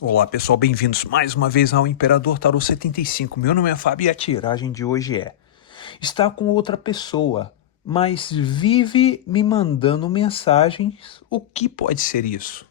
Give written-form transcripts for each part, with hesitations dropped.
Olá pessoal, bem-vindos mais uma vez ao Imperador Tarô 75. Meu nome é Fábio e a tiragem de hoje é: está com outra pessoa, mas vive me mandando mensagens. O que pode ser isso?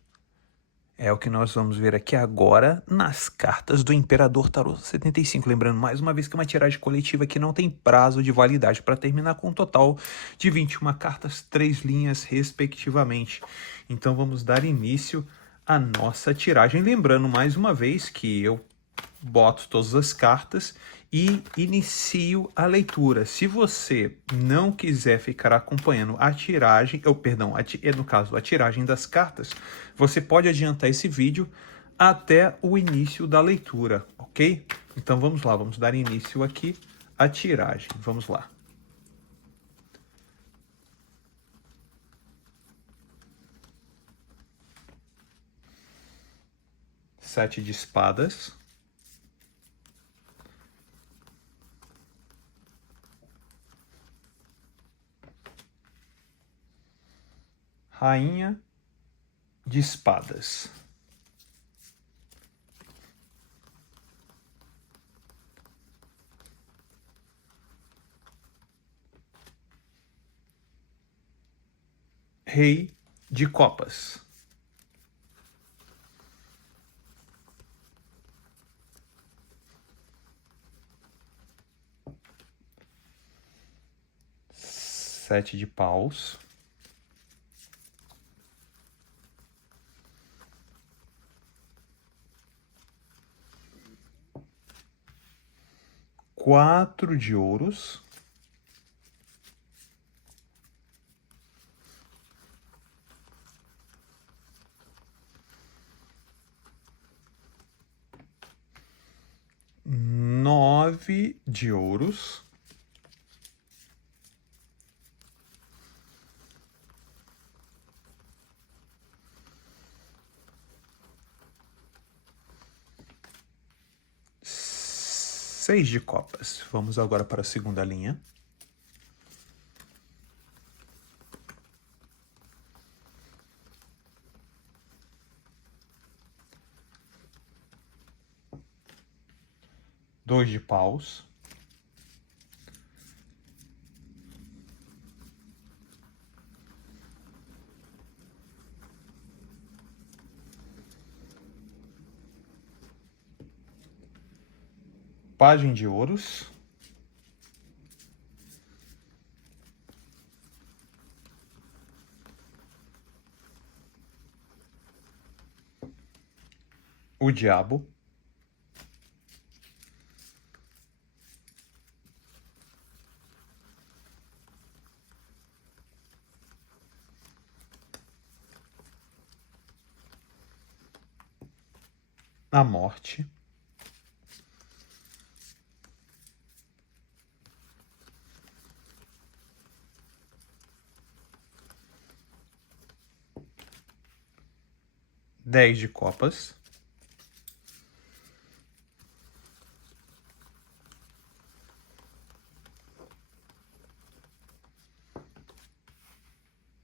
É o que nós vamos ver aqui agora nas cartas do Imperador Tarô 75. Lembrando mais uma vez que é uma tiragem coletiva que não tem prazo de validade para terminar com um total de 21 cartas, 3 linhas respectivamente. Então vamos dar início à nossa tiragem. Lembrando mais uma vez que eu boto todas as cartas e inicio a leitura. Se você não quiser ficar acompanhando a tiragem, no caso, a tiragem das cartas, você pode adiantar esse vídeo até o início da leitura, ok? Então vamos lá, vamos dar início aqui à tiragem. Vamos lá. Sete de espadas. Rainha de espadas. Rei de copas. Sete de paus. Quatro de ouros. Nove de ouros. Seis de copas. Vamos agora para a segunda linha. Dois de paus. Pajem de ouros. O diabo. A morte. Dez de copas.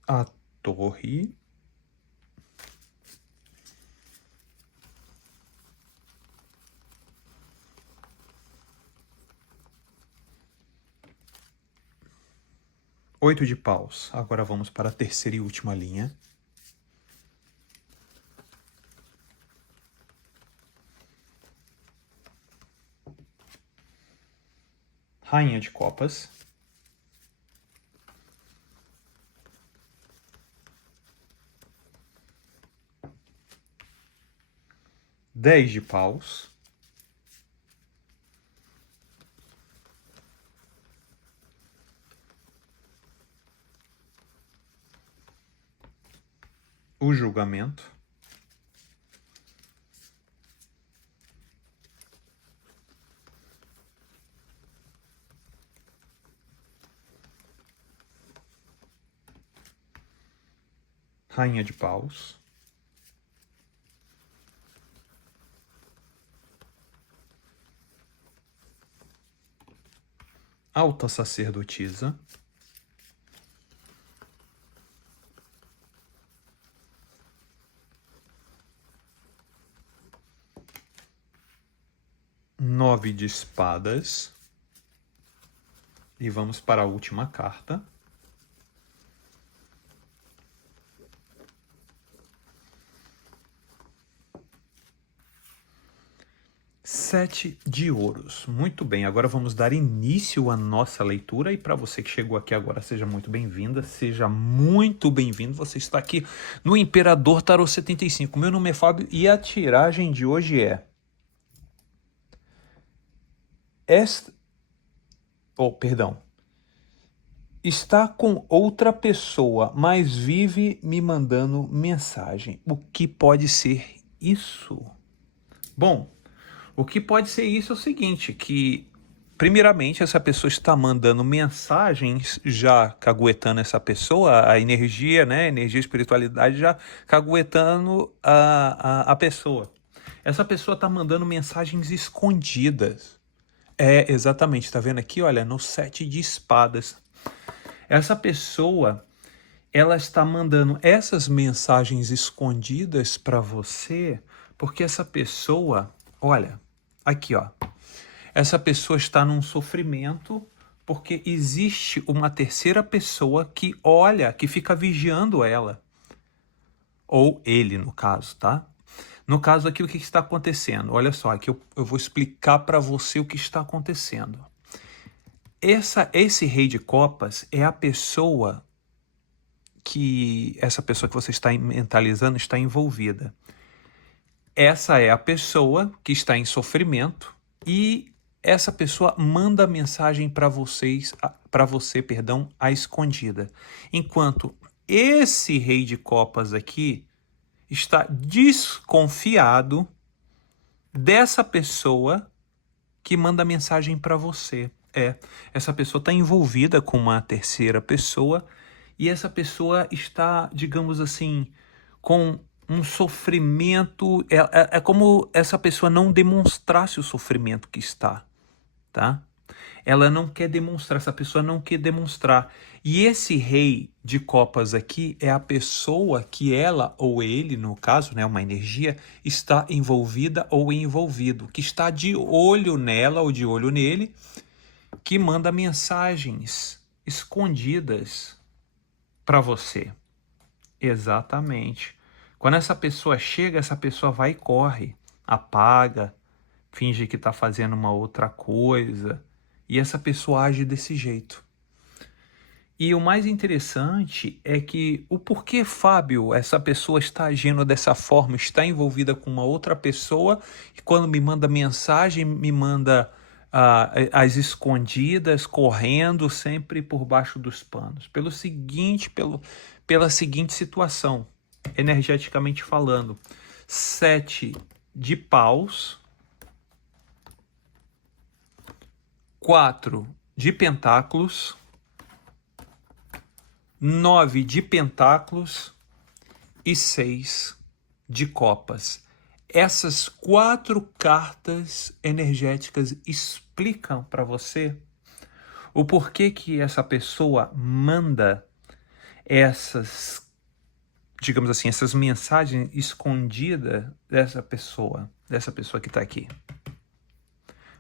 A torre. Oito de paus. Agora vamos para a terceira e última linha. Rainha de copas. Dez de paus. O julgamento. Rainha de paus. Alta sacerdotisa. 9 de espadas. E vamos para a última carta. 7 de ouros. Muito bem, agora vamos dar início à nossa leitura. E para você que chegou aqui agora, seja muito bem-vinda, seja muito bem-vindo. Você está aqui no Imperador Tarô 75. Meu nome é Fábio e a tiragem de hoje é... Está com outra pessoa, mas vive me mandando mensagem. O que pode ser isso? Bom, o que pode ser isso é o seguinte, que primeiramente essa pessoa está mandando mensagens já caguetando essa pessoa, a energia, né, energia e espiritualidade já caguetando a pessoa. Essa pessoa está mandando mensagens escondidas. É, exatamente, tá vendo aqui, olha, no 7 de espadas. Essa pessoa, ela está mandando essas mensagens escondidas para você, porque essa pessoa, olha, aqui ó, essa pessoa está num sofrimento porque existe uma terceira pessoa que olha, que fica vigiando ela. Ou ele, no caso, tá? No caso aqui, o que está acontecendo? Olha só, aqui eu vou explicar para você o que está acontecendo. Esse rei de copas é a pessoa que essa pessoa que você está mentalizando está envolvida. Essa é a pessoa que está em sofrimento e essa pessoa manda mensagem para você, à escondida. Enquanto esse rei de copas aqui está desconfiado dessa pessoa que manda mensagem para você. Essa pessoa está envolvida com uma terceira pessoa e essa pessoa está, digamos assim, com um sofrimento. É como essa pessoa não demonstrasse o sofrimento que está, tá? Ela não quer demonstrar, essa pessoa não quer demonstrar. E esse rei de copas aqui é a pessoa que ela ou ele, no caso, né, uma energia, está envolvida ou envolvido, que está de olho nela ou de olho nele, que manda mensagens escondidas para você. Exatamente. Quando essa pessoa chega, essa pessoa vai e corre, apaga, finge que está fazendo uma outra coisa, e essa pessoa age desse jeito. E o mais interessante é que o porquê, Fábio, essa pessoa está agindo dessa forma, está envolvida com uma outra pessoa, e quando me manda mensagem, me manda as escondidas, correndo, sempre por baixo dos panos. Pela seguinte situação, energeticamente falando. 7 de paus, 4 de pentáculos, 9 de pentáculos e 6 de copas. Essas 4 cartas energéticas explicam para você o porquê que essa pessoa manda essas, digamos assim, essas mensagens escondidas dessa pessoa que está aqui.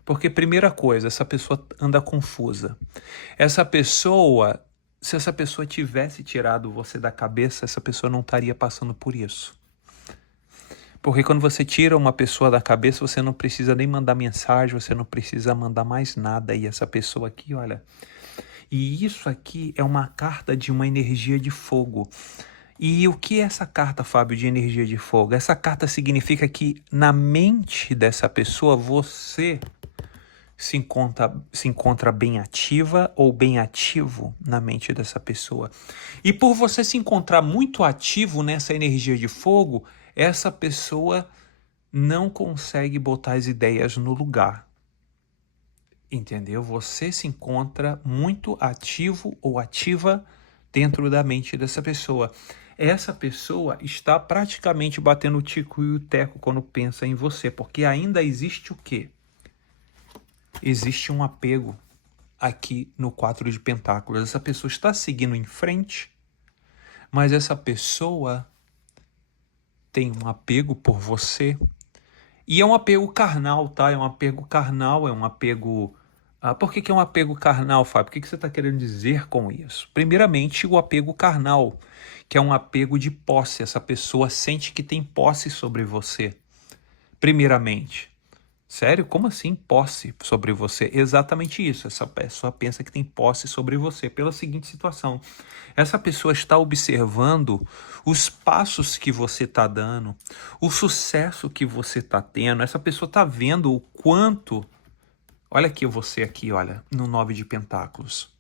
Porque, primeira coisa, essa pessoa anda confusa. Essa pessoa, se essa pessoa tivesse tirado você da cabeça, essa pessoa não estaria passando por isso. Porque quando você tira uma pessoa da cabeça, você não precisa nem mandar mensagem, você não precisa mandar mais nada. E essa pessoa aqui, olha... E isso aqui é uma carta de uma energia de fogo. E o que é essa carta, Fábio, de energia de fogo? Essa carta significa que na mente dessa pessoa, você se encontra bem ativa ou bem ativo na mente dessa pessoa. E por você se encontrar muito ativo nessa energia de fogo, essa pessoa não consegue botar as ideias no lugar. Entendeu? Você se encontra muito ativo ou ativa dentro da mente dessa pessoa. Essa pessoa está praticamente batendo o tico e o teco quando pensa em você, porque ainda existe o quê? Existe um apego aqui no 4 de pentáculos. Essa pessoa está seguindo em frente, mas essa pessoa tem um apego por você E é um apego carnal, tá? É um apego carnal, é um apego... por que que é um apego carnal, Fábio? O que que você está querendo dizer com isso? Primeiramente, o apego carnal, que é um apego de posse. Essa pessoa sente que tem posse sobre você. Primeiramente. Sério? Como assim posse sobre você? Exatamente isso. Essa pessoa pensa que tem posse sobre você pela seguinte situação. Essa pessoa está observando os passos que você está dando, o sucesso que você está tendo. Essa pessoa está vendo o quanto... Olha aqui você aqui, olha, no 9 de Pentáculos.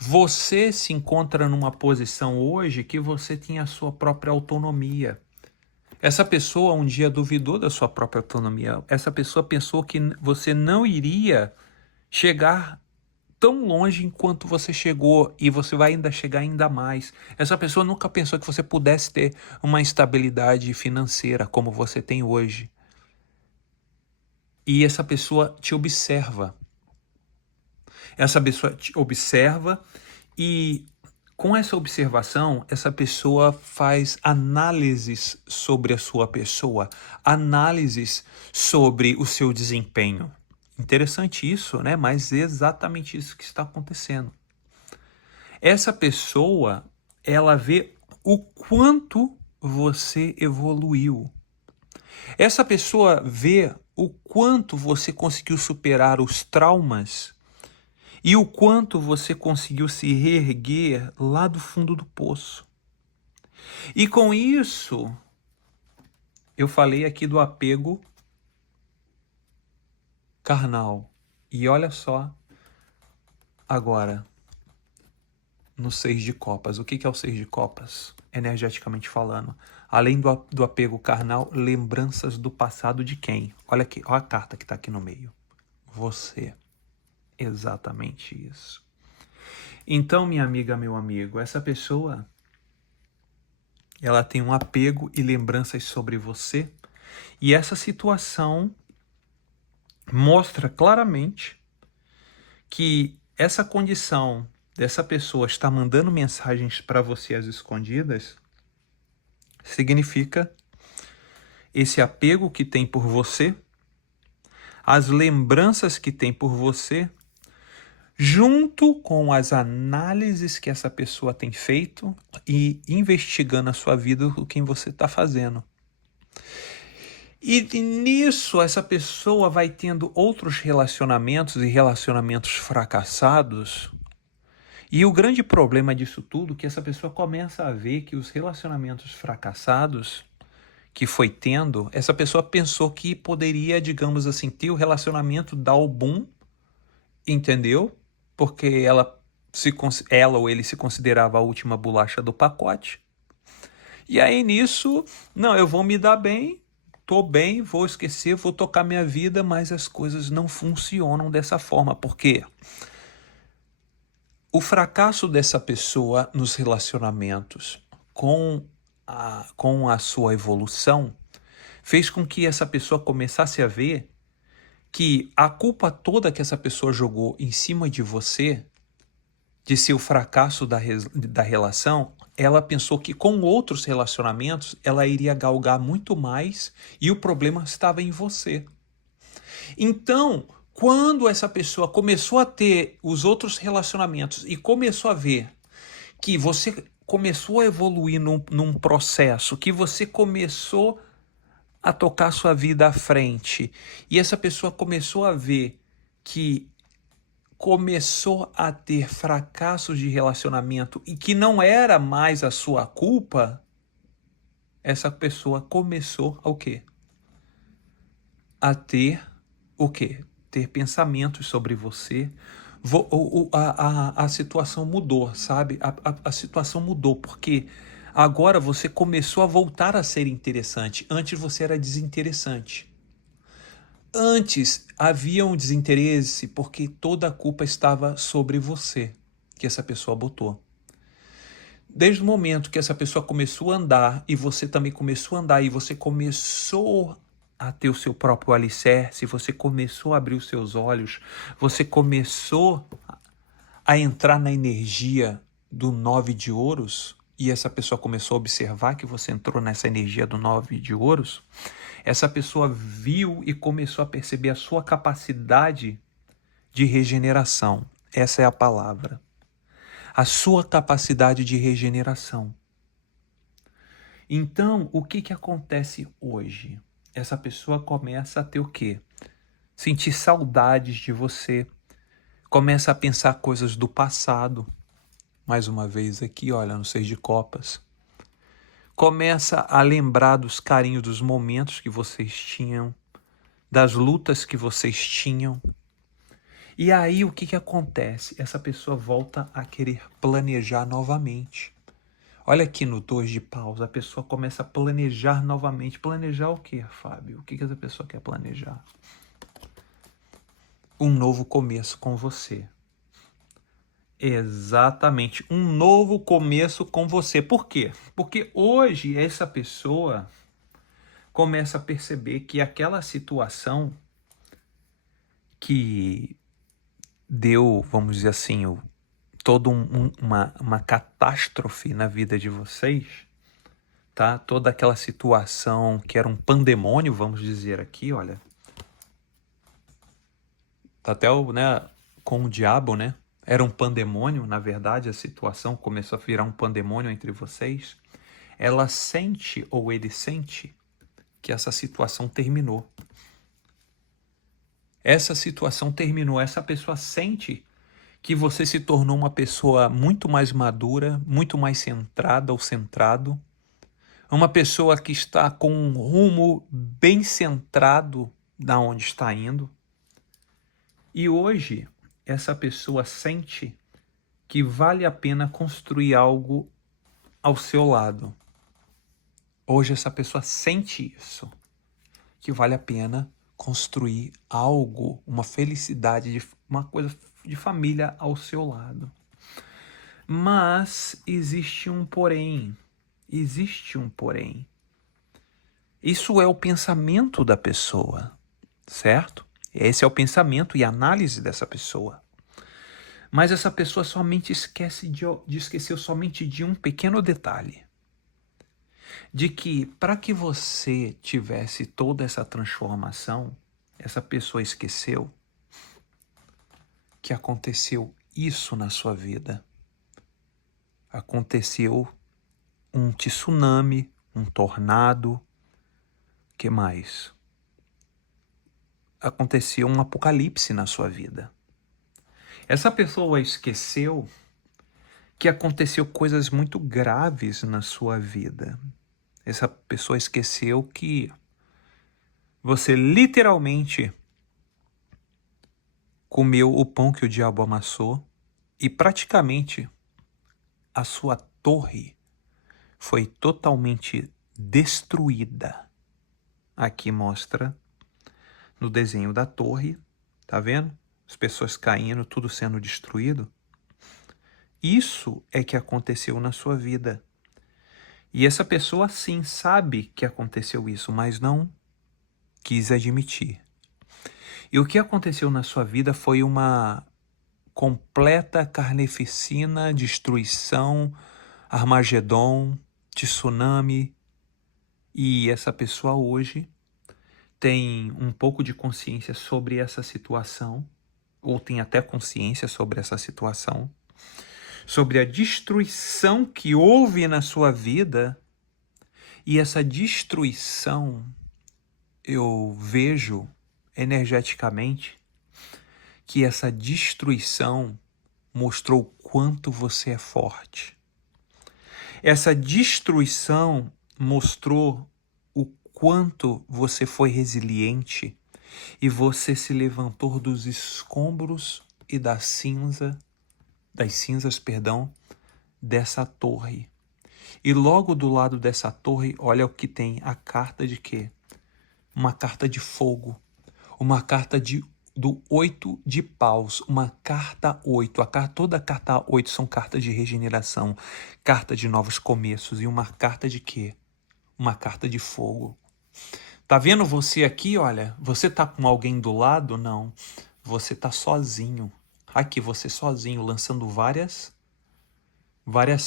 Você se encontra numa posição hoje que você tem a sua própria autonomia. Essa pessoa um dia duvidou da sua própria autonomia. Essa pessoa pensou que você não iria chegar tão longe enquanto você chegou e você vai ainda chegar ainda mais. Essa pessoa nunca pensou que você pudesse ter uma estabilidade financeira como você tem hoje. E essa pessoa te observa. Essa pessoa te observa e com essa observação, essa pessoa faz análises sobre a sua pessoa, análises sobre o seu desempenho. Interessante isso, né? Mas é exatamente isso que está acontecendo. Essa pessoa, ela vê o quanto você evoluiu. Essa pessoa vê o quanto você conseguiu superar os traumas e o quanto você conseguiu se reerguer lá do fundo do poço. E com isso, eu falei aqui do apego carnal. E olha só, agora, no 6 de copas. O que é o 6 de copas? Energeticamente falando. Além do apego carnal, lembranças do passado de quem? Olha aqui, olha a carta que está aqui no meio. Você. Exatamente isso. Então, minha amiga, meu amigo, essa pessoa, ela tem um apego e lembranças sobre você, e essa situação mostra claramente que essa condição dessa pessoa estar mandando mensagens para você às escondidas significa esse apego que tem por você, as lembranças que tem por você, junto com as análises que essa pessoa tem feito e investigando a sua vida, o que você está fazendo. E nisso essa pessoa vai tendo outros relacionamentos e relacionamentos fracassados. E o grande problema disso tudo é que essa pessoa começa a ver que os relacionamentos fracassados que foi tendo, essa pessoa pensou que poderia, digamos assim, ter o relacionamento dar o boom, entendeu? Porque ela ou ele se considerava a última bolacha do pacote. E aí nisso, não, eu vou me dar bem, tô bem, vou esquecer, vou tocar minha vida, mas as coisas não funcionam dessa forma. Por quê? O fracasso dessa pessoa nos relacionamentos com a sua evolução fez com que essa pessoa começasse a ver que a culpa toda que essa pessoa jogou em cima de você, de seu fracasso da relação, ela pensou que com outros relacionamentos ela iria galgar muito mais e o problema estava em você. Então, quando essa pessoa começou a ter os outros relacionamentos e começou a ver que você começou a evoluir num processo, que você começou a tocar sua vida à frente, e essa pessoa começou a ver que começou a ter fracassos de relacionamento e que não era mais a sua culpa, essa pessoa começou a o quê? A ter o quê? Ter pensamentos sobre você. A situação mudou, sabe? A situação mudou, porque agora você começou a voltar a ser interessante. Antes você era desinteressante. Antes havia um desinteresse porque toda a culpa estava sobre você, que essa pessoa botou. Desde o momento que essa pessoa começou a andar e você também começou a andar e você começou a ter o seu próprio alicerce, você começou a abrir os seus olhos, você começou a entrar na energia do 9 de ouros, e essa pessoa começou a observar que você entrou nessa energia do 9 de ouros, essa pessoa viu e começou a perceber a sua capacidade de regeneração. Essa é a palavra. A sua capacidade de regeneração. Então, o que acontece hoje? Essa pessoa começa a ter o quê? Sentir saudades de você, começa a pensar coisas do passado. Mais uma vez aqui, olha, no 6 de copas. Começa a lembrar dos carinhos, dos momentos que vocês tinham, das lutas que vocês tinham. E aí o que acontece? Essa pessoa volta a querer planejar novamente. Olha aqui no 2 de paus, a pessoa começa a planejar novamente. Planejar o quê, Fábio? O que essa pessoa quer planejar? Um novo começo com você. Exatamente, um novo começo com você. Por quê? Porque hoje essa pessoa começa a perceber que aquela situação que deu, vamos dizer assim, toda uma catástrofe na vida de vocês, tá? Toda aquela situação que era um pandemônio, vamos dizer aqui, olha. Tá até com o diabo, né? Era um pandemônio, na verdade, a situação começou a virar um pandemônio entre vocês. Ela sente, ou ele sente, que essa situação terminou. Essa situação terminou, essa pessoa sente que você se tornou uma pessoa muito mais madura, muito mais centrada ou centrado, uma pessoa que está com um rumo bem centrado da onde está indo. E hoje, essa pessoa sente que vale a pena construir algo ao seu lado. Hoje, essa pessoa sente isso, que vale a pena construir algo, uma felicidade, uma coisa de família ao seu lado. Mas existe um porém. Existe um porém. Isso é o pensamento da pessoa, certo? Esse é o pensamento e análise dessa pessoa. Mas essa pessoa somente esqueceu somente de um pequeno detalhe. De que para que você tivesse toda essa transformação, essa pessoa esqueceu que aconteceu isso na sua vida. Aconteceu um tsunami, um tornado, que mais? Aconteceu um apocalipse na sua vida. Essa pessoa esqueceu que aconteceu coisas muito graves na sua vida. Essa pessoa esqueceu que você literalmente comeu o pão que o diabo amassou e praticamente a sua torre foi totalmente destruída. Aqui mostra no desenho da torre, tá vendo? As pessoas caindo, tudo sendo destruído. Isso é que aconteceu na sua vida. E essa pessoa sim sabe que aconteceu isso, mas não quis admitir. E o que aconteceu na sua vida foi uma completa carneficina, destruição, Armagedon, tsunami. E essa pessoa hoje tem um pouco de consciência sobre essa situação, ou tem até consciência sobre essa situação, sobre a destruição que houve na sua vida. E essa destruição, eu vejo energeticamente que essa destruição mostrou o quanto você é forte. Essa destruição mostrou o quanto você foi resiliente e você se levantou dos escombros e das cinzas, dessa torre. E logo do lado dessa torre, olha o que tem, a carta de quê? Uma carta de fogo, uma carta do 8 de paus, uma carta 8. Toda a carta 8 são cartas de regeneração, carta de novos começos. E uma carta de quê? Uma carta de fogo. Tá vendo você aqui, olha? Você tá com alguém do lado? Não. Você tá sozinho. Aqui, você sozinho, lançando várias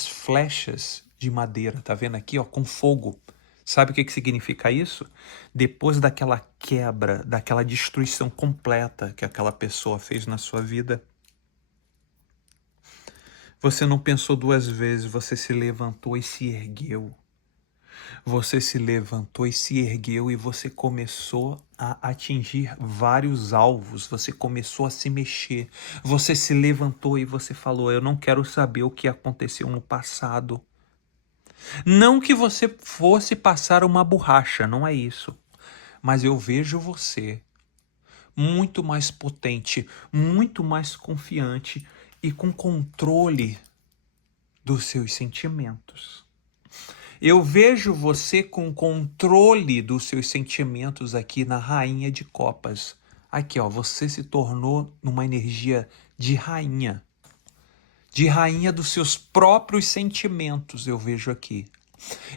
flechas de madeira, tá vendo aqui, ó, com fogo. Sabe o que significa isso? Depois daquela quebra, daquela destruição completa que aquela pessoa fez na sua vida, você não pensou duas vezes, você se levantou e se ergueu. Você se levantou e se ergueu e você começou a atingir vários alvos, você começou a se mexer, você se levantou e você falou, eu não quero saber o que aconteceu no passado. Não que você fosse passar uma borracha, não é isso. Mas eu vejo você muito mais potente, muito mais confiante e com controle dos seus sentimentos. Eu vejo você com controle dos seus sentimentos aqui na Rainha de Copas. Aqui, ó, você se tornou numa energia de rainha dos seus próprios sentimentos, eu vejo aqui.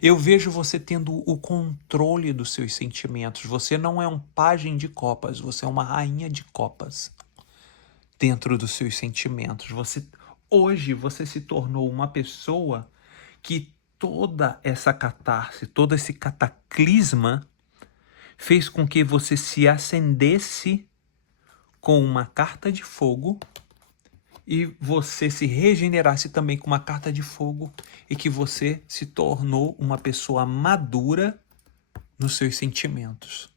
Eu vejo você tendo o controle dos seus sentimentos. Você não é um pajem de copas, você é uma rainha de copas dentro dos seus sentimentos. Hoje você se tornou uma pessoa que toda essa catarse, todo esse cataclisma fez com que você se acendesse com uma carta de fogo e você se regenerasse também com uma carta de fogo e que você se tornou uma pessoa madura nos seus sentimentos.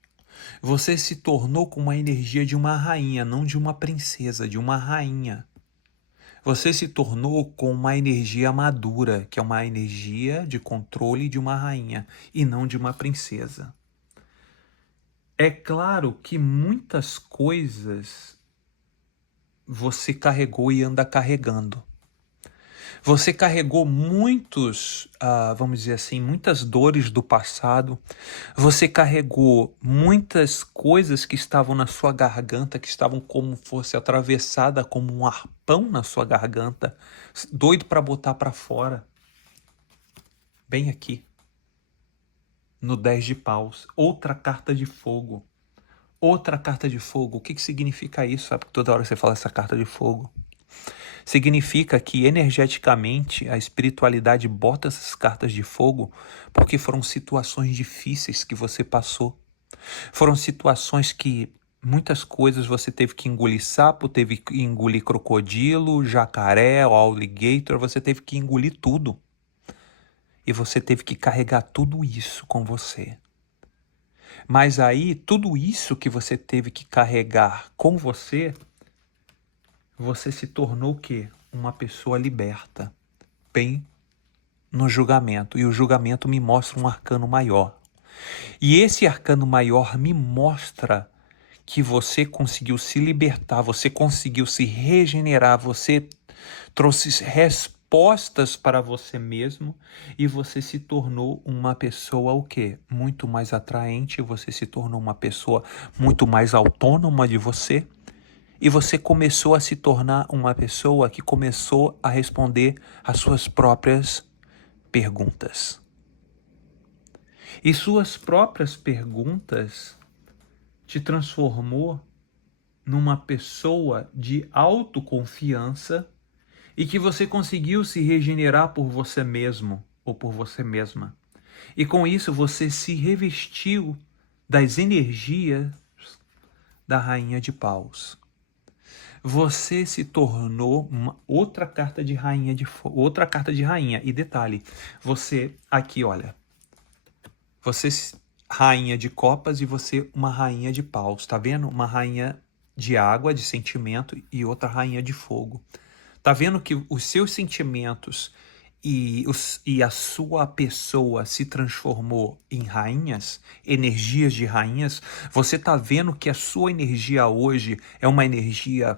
Você se tornou com uma energia de uma rainha, não de uma princesa, de uma rainha. Você se tornou com uma energia madura, que é uma energia de controle de uma rainha e não de uma princesa. É claro que muitas coisas você carregou e anda carregando. Você carregou vamos dizer assim, muitas dores do passado. Você carregou muitas coisas que estavam na sua garganta, que estavam como fosse atravessada como um arpão na sua garganta, doido para botar para fora. Bem aqui, no 10 de paus, outra carta de fogo. Outra carta de fogo. O que significa isso? Sabe que toda hora você fala essa carta de fogo? Significa que energeticamente a espiritualidade bota essas cartas de fogo porque foram situações difíceis que você passou. Foram situações que muitas coisas você teve que engolir sapo, teve que engolir crocodilo, jacaré, alligator, você teve que engolir tudo. E você teve que carregar tudo isso com você. Mas aí, tudo isso que você teve que carregar com você, você se tornou o quê? Uma pessoa liberta, bem no julgamento. E o julgamento me mostra um arcano maior. E esse arcano maior me mostra que você conseguiu se libertar, você conseguiu se regenerar, você trouxe respostas para você mesmo e você se tornou uma pessoa o quê? Muito mais atraente, você se tornou uma pessoa muito mais autônoma de você. E você começou a se tornar uma pessoa que começou a responder às suas próprias perguntas. E suas próprias perguntas te transformou numa pessoa de autoconfiança e que você conseguiu se regenerar por você mesmo ou por você mesma. E com isso você se revestiu das energias da Rainha de Paus. Você se tornou outra carta de rainha outra carta de rainha. E detalhe, você aqui, olha, você rainha de copas e você uma rainha de paus, tá vendo? Uma rainha de água, de sentimento e outra rainha de fogo. Tá vendo que os seus sentimentos e a sua pessoa se transformou em rainhas, energias de rainhas? Você tá vendo que a sua energia hoje é uma energia,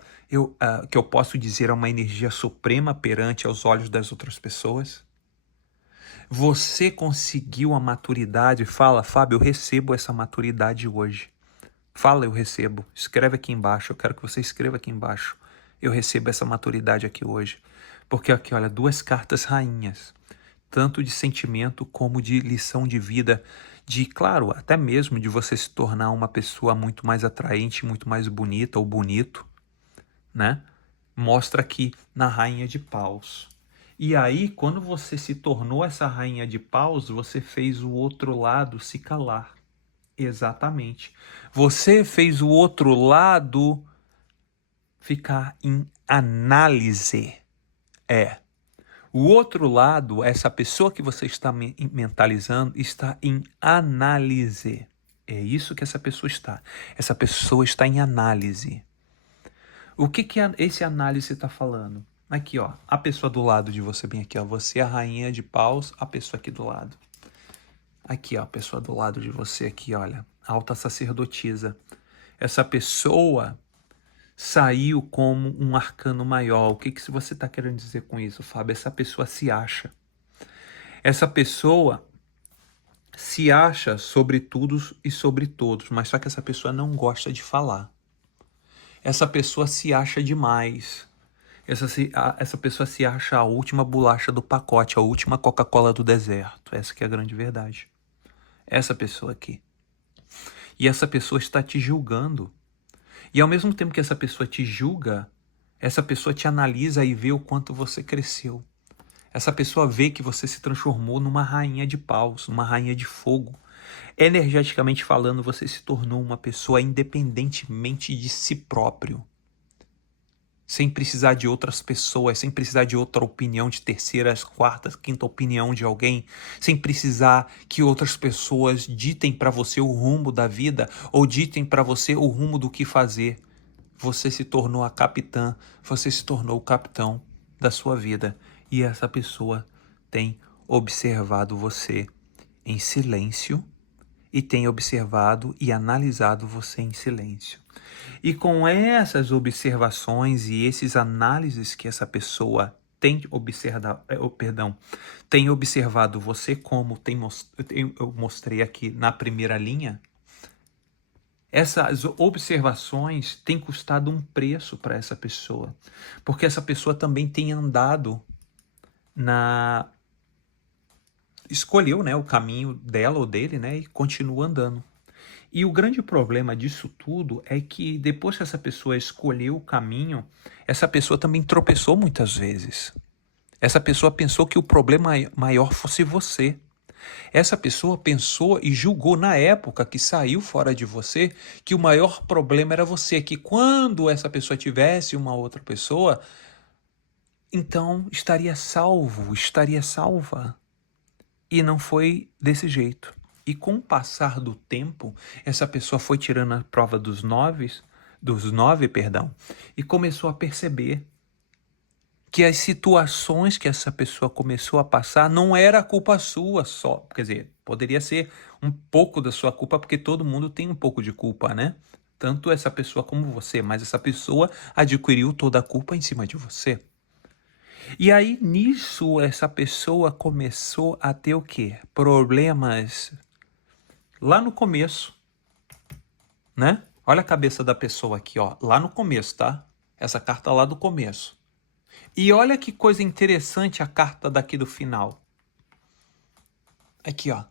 que eu posso dizer, é uma energia suprema perante aos olhos das outras pessoas? Você conseguiu a maturidade? Fala, Fábio, eu recebo essa maturidade hoje. Fala, eu recebo. Escreve aqui embaixo, eu quero que você escreva aqui embaixo. Eu recebo essa maturidade aqui hoje. Porque aqui, olha, duas cartas rainhas, tanto de sentimento como de lição de vida, claro, até mesmo de você se tornar uma pessoa muito mais atraente, muito mais bonita ou bonito, né? Mostra aqui na Rainha de Paus. E aí, quando você se tornou essa rainha de paus, você fez o outro lado se calar. Exatamente. Você fez o outro lado ficar em análise. É. O outro lado, essa pessoa que você está mentalizando, está em análise. É isso que essa pessoa está. Essa pessoa está em análise. O que esse análise está falando? Aqui, ó, a pessoa do lado de você, bem aqui, ó, você é a rainha de paus, a pessoa aqui do lado. Aqui, ó, a pessoa do lado de você aqui, olha, alta sacerdotisa. Essa pessoa saiu como um arcano maior. O que você está querendo dizer com isso, Fábio? Essa pessoa se acha. Essa pessoa se acha sobre tudo e sobre todos, mas só que essa pessoa não gosta de falar. Essa pessoa se acha demais. Essa pessoa se acha a última bolacha do pacote, a última Coca-Cola do deserto. Essa que é a grande verdade. Essa pessoa aqui. E essa pessoa está te julgando. E ao mesmo tempo que essa pessoa te julga, essa pessoa te analisa e vê o quanto você cresceu. Essa pessoa vê que você se transformou numa rainha de paus, numa rainha de fogo. Energeticamente falando, você se tornou uma pessoa independentemente de si próprio. Sem precisar de outras pessoas, sem precisar de outra opinião de terceira, quarta, quinta opinião de alguém, sem precisar que outras pessoas ditem para você o rumo da vida ou ditem para você o rumo do que fazer. Você se tornou a capitã, você se tornou o capitão da sua vida e essa pessoa tem observado você em silêncio e tem observado e analisado você em silêncio. E com essas observações e esses análises que essa pessoa tem tem observado você, como eu mostrei aqui na primeira linha, essas observações têm custado um preço para essa pessoa, porque essa pessoa também tem andado escolheu, né, o caminho dela ou dele, né, e continua andando. E o grande problema disso tudo é que depois que essa pessoa escolheu o caminho, essa pessoa também tropeçou muitas vezes. Essa pessoa pensou que o problema maior fosse você. Essa pessoa pensou e julgou na época que saiu fora de você que o maior problema era você, que quando essa pessoa tivesse uma outra pessoa, então estaria salvo, estaria salva. E não foi desse jeito. E com o passar do tempo, essa pessoa foi tirando a prova dos nove, e começou a perceber que as situações que essa pessoa começou a passar não era culpa sua só. Quer dizer, poderia ser um pouco da sua culpa, porque todo mundo tem um pouco de culpa, né? Tanto essa pessoa como você, mas essa pessoa adquiriu toda a culpa em cima de você. E aí, nisso, essa pessoa começou a ter o quê? Problemas lá no começo, né? Olha a cabeça da pessoa aqui, ó, lá no começo, tá? Essa carta lá do começo. E olha que coisa interessante a carta daqui do final. Aqui, ó.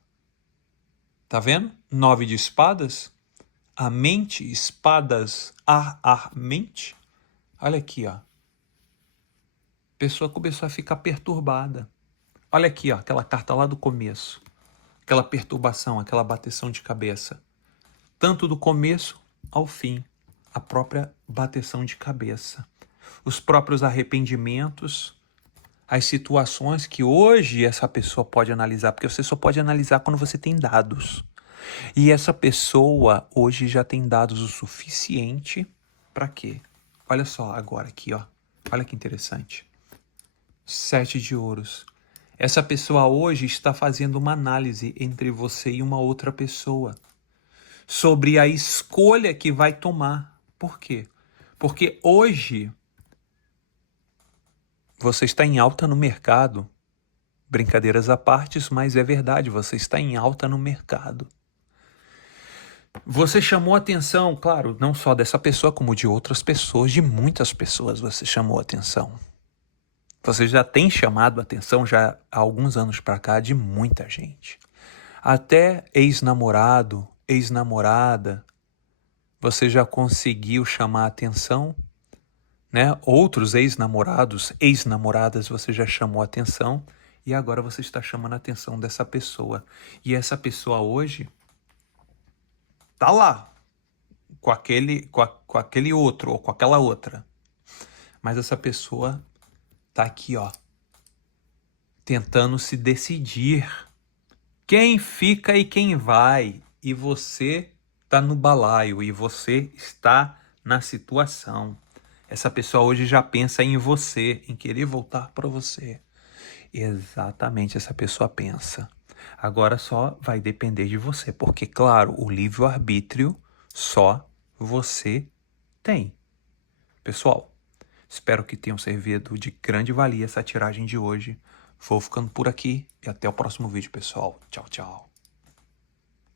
Tá vendo? 9 de espadas. A mente, espadas, mente. Olha aqui, ó. A pessoa começou a ficar perturbada. Olha aqui, ó, aquela carta lá do começo. Aquela perturbação, aquela bateção de cabeça. Tanto do começo ao fim. A própria bateção de cabeça. Os próprios arrependimentos. As situações que hoje essa pessoa pode analisar. Porque você só pode analisar quando você tem dados. E essa pessoa hoje já tem dados o suficiente para quê? Olha só agora aqui, ó. Olha que interessante. 7 de ouros. Essa pessoa hoje está fazendo uma análise entre você e uma outra pessoa sobre a escolha que vai tomar. Por quê? Porque hoje você está em alta no mercado. Brincadeiras à parte, mas é verdade, você está em alta no mercado. Você chamou a atenção, claro, não só dessa pessoa, como de outras pessoas, de muitas pessoas você chamou a atenção. Você já tem chamado a atenção já há alguns anos para cá de muita gente. Até ex-namorado, ex-namorada, você já conseguiu chamar a atenção né? Outros ex-namorados, ex-namoradas, você já chamou a atenção e agora você está chamando a atenção dessa pessoa. E essa pessoa hoje tá lá com aquele outro ou com aquela outra. Mas essa pessoa tá aqui, ó, tentando se decidir quem fica e quem vai. E você tá no balaio e você está na situação. Essa pessoa hoje já pensa em você, em querer voltar para você. Exatamente, essa pessoa pensa. Agora só vai depender de você, porque, claro, o livre-arbítrio só você tem. Pessoal, espero que tenham servido de grande valia essa tiragem de hoje. Vou ficando por aqui e até o próximo vídeo, pessoal. Tchau, tchau.